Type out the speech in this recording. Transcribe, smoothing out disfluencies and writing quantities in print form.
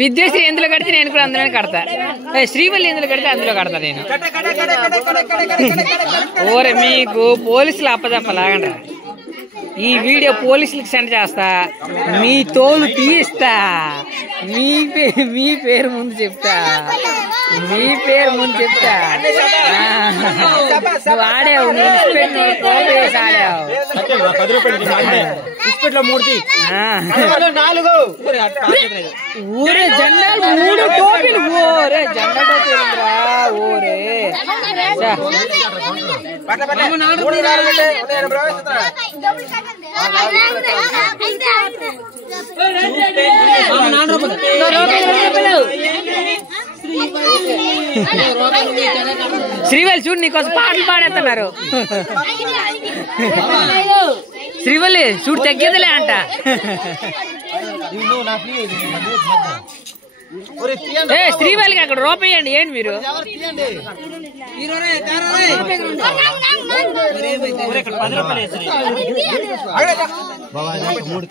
విద్యాశ్రీ ఎందులో కడితే నేను కూడా అందులోనే కడతా. శ్రీవల్లి ఎందులో కడితే అందులో కడతా నేను. ఓరే మీకు పోలీసులు అప్పచెప్పలాగండి. ఈ వీడియో పోలీసులకు సెండ్ చేస్తా, మీ తోలు తీస్తా, మీ పేరు ముందు చెప్తా, మీ పేరు ముందు చెప్తా. నువ్వు ఆడావు, ఆడావు. ఊరే జెండాలు 3 టోపీలు. ఓరే జెండా టోపీలు రా. ఓరే శ్రీవల్లి చూడు నీకోసం పాటలు పాడేస్తున్నారు. శ్రీవల్లి చూడు తగ్గేదిలే అంట. శ్రీవల్లికి అక్కడ రూపాయండి. ఏంటి మీరు